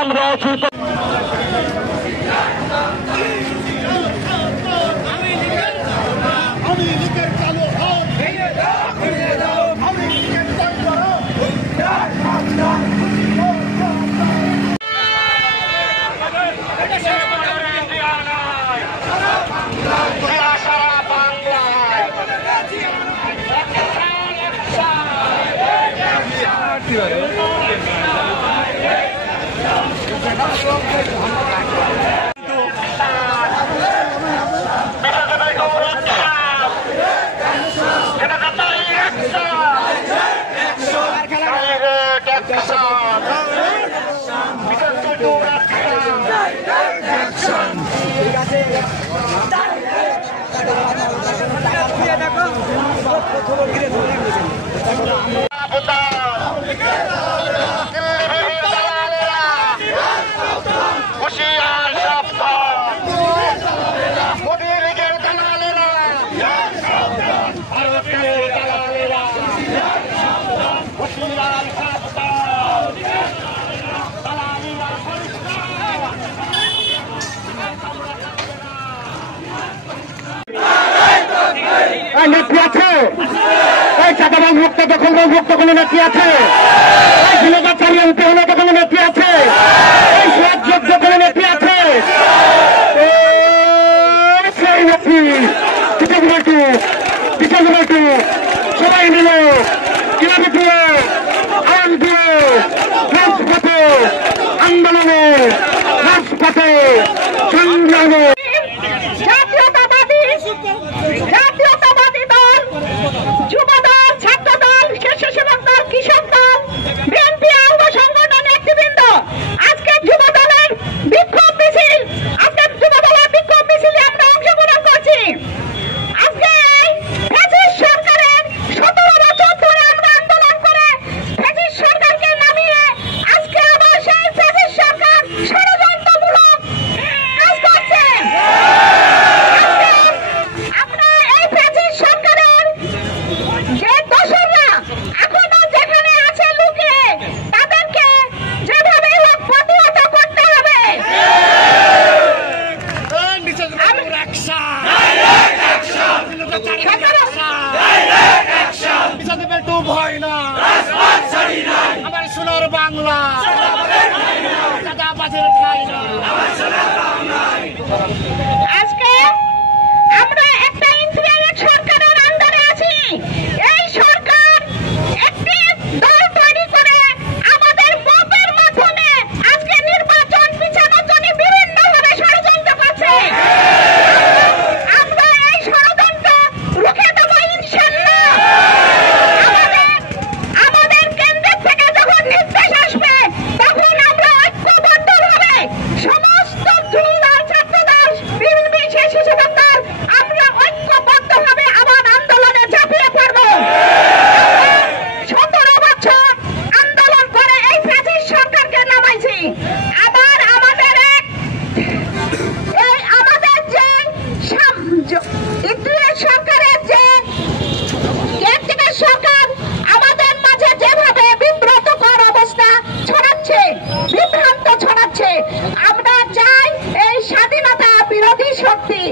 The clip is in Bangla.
আমরা নেত্রী আছে, এই চাঁদাবাজ মুক্ত দখল মুক্ত কোনো নেত্রী আছে, এই ঝিনাইদহ এমপি হলে তো কোনো নেত্রী আছে, এই সহযোগ্য কোনো নেত্রী আছে, সেই নেত্রী বিশাল সবাই মিলে ক্লাবে দিয়ে আইন দিয়ে রাজপথে আন্দোলনে রাজপথে সংগ্রামে সোনার বাংলা আজকে আমরা একটা ইন্টারিম সরকারের আন্ডারে আছি। এই সরকার একটি দল তৈরি করে আমাদের ভোটের মাধ্যমে আজকে নির্বাচন পিছানোর জন্য বিভিন্নভাবে ষড়যন্ত্র করছে। আমরা এই ষড়যন্ত্র রুখে দেব ইনশাআল্লাহ। আমাদের কেন্দ্রের থেকে যখন নির্দেশ আসবে তখন আমরা ঐক্যবদ্ধভাবে সমস্ত যুবদল ছাত্রদল বিশেষ শিশুদল আমরা ঐক্যবদ্ধভাবে আবার আন্দোলনে ঝাঁপিয়ে পড়ব। 17 বছর আন্দোলন করে এই ফ্যাসিস্ট সরকারকে নামাইছি। আবার আমাদের যে সরকারের যে কেন্দ্রীয় সরকার আমাদের মাঝে যেভাবে বিব্রতকর অবস্থা ছড়াচ্ছে, বিভ্রান্ত ছড়াচ্ছে, আমরা চাই এই স্বাধীনতা বিরোধী শক্তি